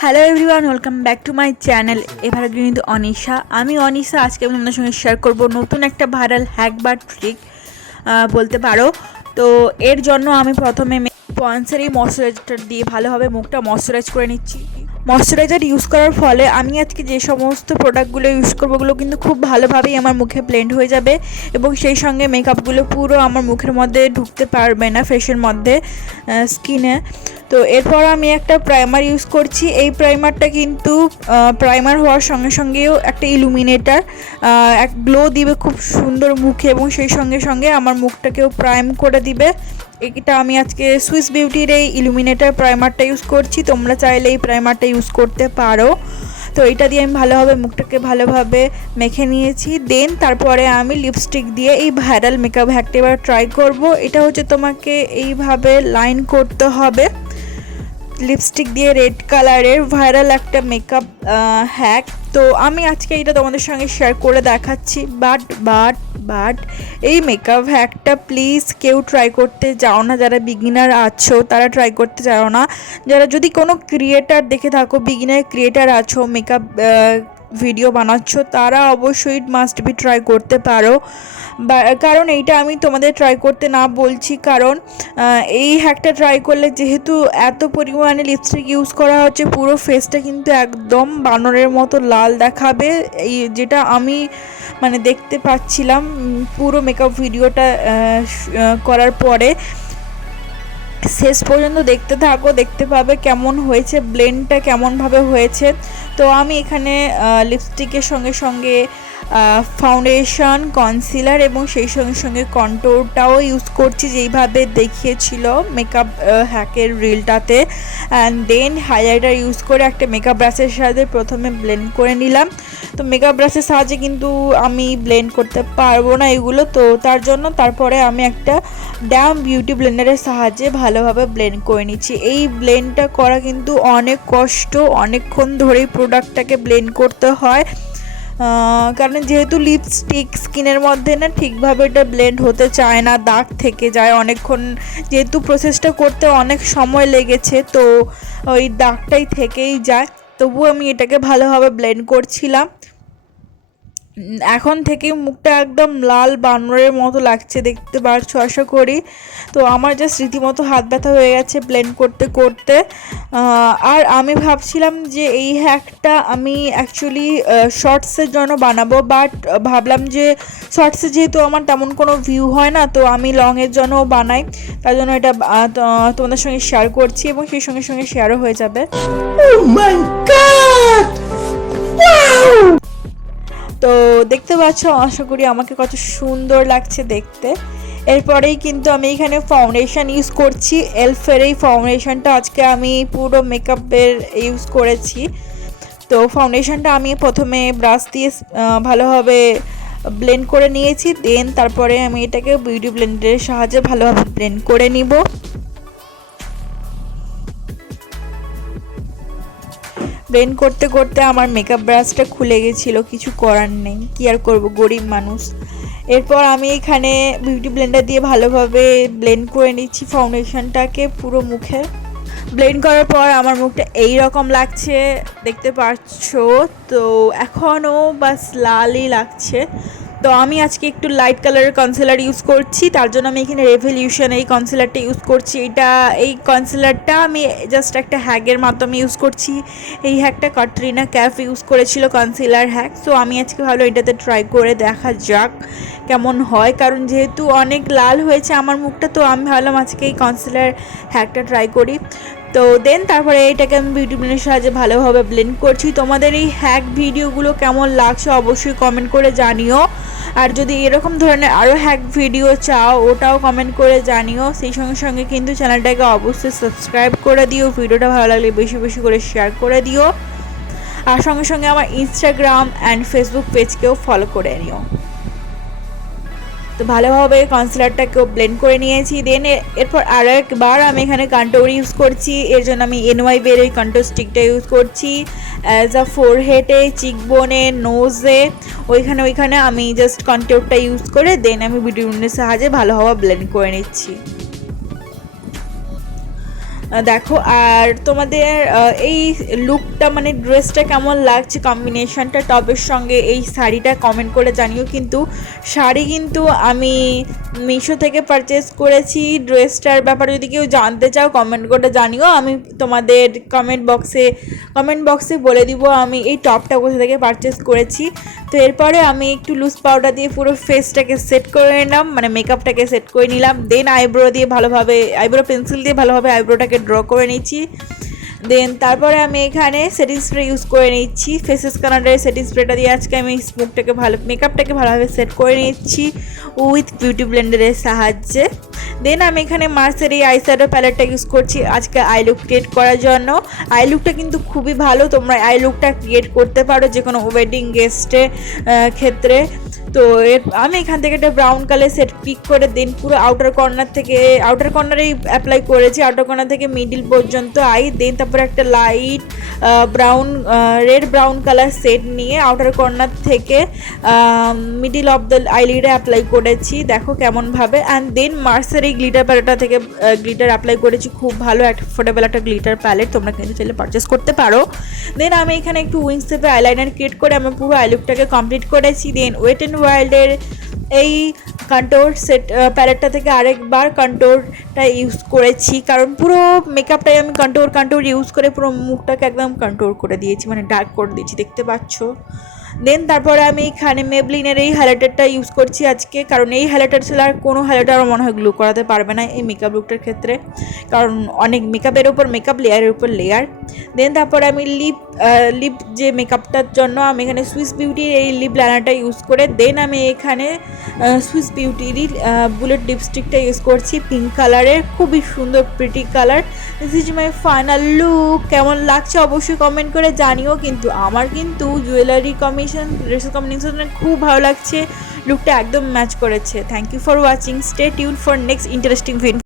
Hello everyone, welcome back to my channel. এবারে কিন্তু অনিশা, আমি অনিশা। আজকে আমি আপনাদের সঙ্গে শেয়ার করব নতুন একটা ভাইরাল হ্যাক বা ট্রিক বলতে পারো। তো এর জন্য আমি প্রথমে পন্সের এই ময়শ্চারাইজারটা দিয়ে ভালোভাবে মুখটা ময়শ্চারাইজ করে নিচ্ছি। ময়শ্চারাইজার ইউজ করার ফলে আমি আজকে যে সমস্ত প্রোডাক্টগুলো ইউজ করবো ওগুলো কিন্তু খুব ভালোভাবেই আমার মুখে ব্লেন্ড হয়ে যাবে এবং সেই সঙ্গে মেকআপগুলো পুরো আমার মুখের মধ্যে ঢুকতে পারবে না, ফেসের মধ্যে, স্কিনে। তো এরপর আমি একটা প্রাইমার ইউজ করছি। এই প্রাইমারটা কিন্তু প্রাইমার হওয়ার সঙ্গে সঙ্গেও একটা ইলুমিনেটার, এক গ্লো দিবে খুব সুন্দর মুখে এবং সেই সঙ্গে সঙ্গে আমার মুখটাকেও প্রাইম করে দিবে। এটা আমি আজকে সুইস বিউটির এই ইলুমিনেটার প্রাইমারটা ইউজ করছি। তোমরা চাইলে এই প্রাইমারটা ইউজ করতে পারো। তো এটা দিয়ে আমি ভালোভাবে মুখটাকে ভালোভাবে মেখে নিয়েছি। দেন তারপরে আমি লিপস্টিক দিয়ে এই ভাইরাল মেকআপ হ্যাকটা এবার ট্রাই করব। এটা হচ্ছে তোমাকে এইভাবে লাইন করতে হবে লিপস্টিক দিয়ে, রেড কালারের ভাইরাল একটা মেকআপ হ্যাক। তো আমি আজকে এটা তোমাদের সঙ্গে শেয়ার করে দেখাচ্ছি। বাট এই মেকআপ হ্যাকটা প্লিজ কেউ ট্রাই করতে যাও না। যারা বিগিনার আছো তারা ট্রাই করতে যাও না। যারা যদি কোনো ক্রিয়েটার দেখে থাকো, বিগিনার ক্রিয়েটার আছো, মেকআপ ভিডিও বানাচ্ছ, তারা অবশ্যই মাস্ট বি ট্রাই করতে পারো। কারণ এইটা আমি তোমাদের ট্রাই করতে না বলছি, কারণ এই হ্যাকটা ট্রাই করলে যেহেতু এত পরিমাণে লিপস্টিক ইউজ করা হচ্ছে, পুরো ফেসটা কিন্তু একদম বানরের মতো লাল দেখাবে। এই যেটা আমি মানে দেখতে পাচ্ছিলাম পুরো মেকআপ ভিডিওটা করার পরে। শেষ পর্যন্ত দেখতে থাকো, দেখতে পাবে কেমন হয়েছে, ব্লেন্ডটা কেমনভাবে হয়েছে। তো আমি এখানে লিপস্টিকের সঙ্গে সঙ্গে ফাউন্ডেশন, কনসিলার এবং সেই সঙ্গে সঙ্গে কন্ট্যুরটাও ইউজ করছি যেইভাবে দেখিয়েছিল মেকআপ হ্যাকের রিলটাতে। অ্যান্ড দেন হাইলাইটার ইউজ করে একটা মেকআপ ব্রাশের সাহায্যে প্রথমে ব্লেন্ড করে নিলাম। তো মেকআপ ব্রাশের সাহায্যে কিন্তু আমি ব্লেন্ড করতে পারবো না এগুলো, তো তার জন্য তারপরে আমি একটা ড্যাম বিউটি ব্লেন্ডারের সাহায্যে ভালোভাবে ব্লেন্ড করে নিচ্ছি। এই ব্লেন্ডটা করা কিন্তু অনেক কষ্ট, অনেকক্ষণ ধরেই প্রোডাক্টটাকে ব্লেন্ড করতে হয়, কারণ যেহেতু লিপস্টিক স্কিনের মধ্যে না ঠিকভাবে এটা ব্লেন্ড হতে চায় না, দাগ থেকে যায় অনেকক্ষণ। যেহেতু প্রসেসটা করতে অনেক সময় লেগেছে, তো ওই দাগটাই থেকেই যায়। তবুও আমি এটাকে ভালোভাবে ব্লেন্ড করছিলাম। এখন থেকে মুখটা একদম লাল বানরের মতো লাগছে, দেখতে পারছো আশা করি। তো আমার জাস্ট রীতিমতো হাত ব্যথা হয়ে গেছে ব্লেন্ড করতে করতে। আর আমি ভাবছিলাম যে এই হ্যাকটা আমি অ্যাকচুয়ালি শর্টসের জন্য বানাবো, বাট ভাবলাম যে শর্টসে যেহেতু আমার তেমন কোনো ভিউ হয় না, তো আমি লংয়ের জন্যও বানাই। তার জন্য এটা তোমাদের সঙ্গে শেয়ার করছি এবং সেই সঙ্গে সঙ্গে শেয়ারও হয়ে যাবে। Oh my God! Wow! তো দেখতে পাচ্ছ, আশা করি আমাকে কত সুন্দর লাগছে দেখতে। এরপরেই কিন্তু আমি এখানে ফাউন্ডেশন ইউজ করছি। এলফের এই ফাউন্ডেশনটা আজকে আমি পুরো মেকআপের ইউজ করেছি। তো ফাউন্ডেশনটা আমি প্রথমে ব্রাশ দিয়ে ভালোভাবে ব্লেন্ড করে নিয়েছি। দেন তারপরে আমি এটাকে বিউটি ব্লেন্ডারের সাহায্যে ভালোভাবে ব্লেন্ড করে নিব। ব্লেন্ড করতে করতে আমার মেকআপ ব্রাশটা খুলে গেছিলো, কিছু করার নেই, কি আর করব, গরিব মানুষ। এরপর আমি এখানে বিউটি ব্লেন্ডার দিয়ে ভালোভাবে ব্লেন্ড করে নিচ্ছি ফাউন্ডেশনটাকে পুরো মুখে। ব্লেন্ড করার পর আমার মুখটা এই রকম লাগছে, দেখতে পাচ্ছ। তো এখনও বাস লালই লাগছে। তো আমি আজকে একটু লাইট কালারের কনসিলার ইউজ করছি, তার জন্য আমি এখানে রেভলিউশন এই কনসিলারটা ইউজ করছি। এই কনসিলারটা আমি জাস্ট একটা হ্যাকের মাধ্যমে ইউজ করছি। এই হ্যাকটা ক্যাটরিনা ক্যাফ ইউজ করেছিল, কনসিলার হ্যাক। সো আমি আজকে ভালো এটাতে ট্রাই করে দেখা যাক কেমন হয়, কারণ যেহেতু অনেক লাল হয়েছে আমার মুখটা, তো আমি ভাবলাম আজকে এই কনসিলার হ্যাকটা ট্রাই করি। তো দেন তারপরে এটাকে আমি বিউটি ব্লেন্ডারের সাহায্যে ভালোভাবে ব্লেন্ড করছি। তোমাদের এই হ্যাক ভিডিওগুলো কেমন লাগছে অবশ্যই কমেন্ট করে জানিও। আর যদি এরকম ধরনের আরও হ্যাক ভিডিও চাও ওটাও কমেন্ট করে জানিও। সেই সঙ্গে সঙ্গে কিন্তু চ্যানেলটাকে অবশ্যই সাবস্ক্রাইব করে দিও। ভিডিওটা ভালো লাগলে বেশি বেশি করে শেয়ার করে দিও। আর সঙ্গে সঙ্গে আমার ইনস্টাগ্রাম অ্যান্ড ফেসবুক পেজকেও ফলো করে নিও। তো ভালোভাবে কনসিলারটাকেও ব্লেন্ড করে নিয়েছি। দেন এরপর আরও একবার আমি এখানে কন্ট্যুর ইউজ করছি। এর জন্য আমি NYB এর ওই কন্ট্যুর স্টিকটা ইউজ করছি। অ্যাজ আ ফোরহেডে, চিকবোনে, নোজে, ওইখানে আমি জাস্ট কন্ট্যুরটা ইউজ করে দেন আমি বিউটি ব্লেন্ডের সাহায্যে ভালোভাবে ব্লেন্ড করে নিচ্ছি। দেখো, আর তোমাদের এই লুকটা মানে ড্রেসটা কেমন লাগছে, কম্বিনেশনটা টপের সঙ্গে এই শাড়িটা কমেন্ট করে জানিও। কিন্তু শাড়ি কিন্তু আমি মিশো থেকে পারচেস করেছি। ড্রেসটার ব্যাপারে যদি কেউ জানতে চাও কমেন্ট করে জানিও, আমি তোমাদের কমেন্ট বক্সে বলে দিব আমি এই টপটা কোথা থেকে পারচেস করেছি। তো এরপরে আমি একটু লুজ পাউডার দিয়ে পুরো ফেসটাকে সেট করে নিলাম, মানে মেকআপটাকে সেট করে নিলাম। দেন আইব্রো পেন্সিল দিয়ে ভালোভাবে আইব্রোটাকে ড্র করে নিচ্ছি। দেন তারপরে আমি এখানে সেটিং স্প্রে ইউজ করে নিচ্ছি। ফেসেস কানাডারের সেটিং স্প্রেটা দিয়ে আজকে আমি মেকআপটাকে ভালোভাবে সেট করে নিচ্ছি উইথ বিউটি ব্লেন্ডারের সাহায্যে। দেন আমি এখানে মার্সের এই আইশ্যাডো প্যালেটটা ইউজ করছি আজকে আই লুক ক্রিয়েট করার জন্য। আই লুকটা কিন্তু খুবই ভালো, তোমরা আই লুকটা ক্রিয়েট করতে পারো যে কোনো ওয়েডিং গেস্টের ক্ষেত্রে। তো আমি এখান থেকে একটা ব্রাউন কালার সেট পিক করে দেন পুরো আউটার কর্নারেই অ্যাপ্লাই করেছি, আউটার কর্নার থেকে মিডিল পর্যন্ত দেন তারপরে একটা light red brown colour set নিয়ে আউটার কর্নার থেকে মিডিল অফ দ্য আইলিডে অ্যাপ্লাই করেছি, দেখো কেমনভাবে। অ্যান্ড দেন মার্সের এই গ্লিটার প্যালেটটা থেকে গ্লিটার অ্যাপ্লাই করেছি, খুব ভালো অ্যাফোর্ডেবল একটা গ্লিটার প্যালেট, তোমরা কিন্তু চাইলে পারচেস করতে পারো। দেন আমি এখানে একটু উইংস শেপে আইলাইনার ক্রিয়েট করে আমি পুরো আই লুকটাকে কমপ্লিট করেছি। দেন ওয়েট অ্যান্ড ওয়াইল্ডের এই কন্ট্যুর সেট প্যালেটটা থেকে আরেকবার কন্ট্যুরটা ইউজ করেছি, কারণ পুরো মেকআপটাই আমি কন্ট্যুর ইউজ করে পুরো মুখটাকে একদম কন্ট্যুর করে দিয়েছি, মানে ডার্ক করে দিয়েছি, দেখতে পাচ্ছ। দেন তারপরে আমি এখানে মেবলিনের এই হাইলাইটারটা ইউজ করছি আজকে, কারণ এই হাইলাইটার ছিল আর কোনো হাইলাইটার আমার মনে হয় গ্লো করাতে পারবে না এই মেকআপ লুকটার ক্ষেত্রে, কারণ অনেক মেকআপের ওপর মেকআপ, লেয়ারের উপর লেয়ার। দেন তারপরে আমি লিপ যে মেকআপটার জন্য আমি এখানে সুইস বিউটির এই লিপ লাইনারটা ইউজ করে দেন আমি এখানে সুইস বিউটির বুলেট লিপস্টিকটা ইউজ করছি পিঙ্ক কালারের, খুবই সুন্দর pretty colour. This is my final look. কেমন লাগছে অবশ্যই কমেন্ট করে জানিও। কিন্তু আমার কিন্তু জুয়েলারি ড্রেসের কম্বিনেশন খুব ভালো লাগছে, লুকটা একদম ম্যাচ করেছে। Thank you for watching, stay tune for next interesting video.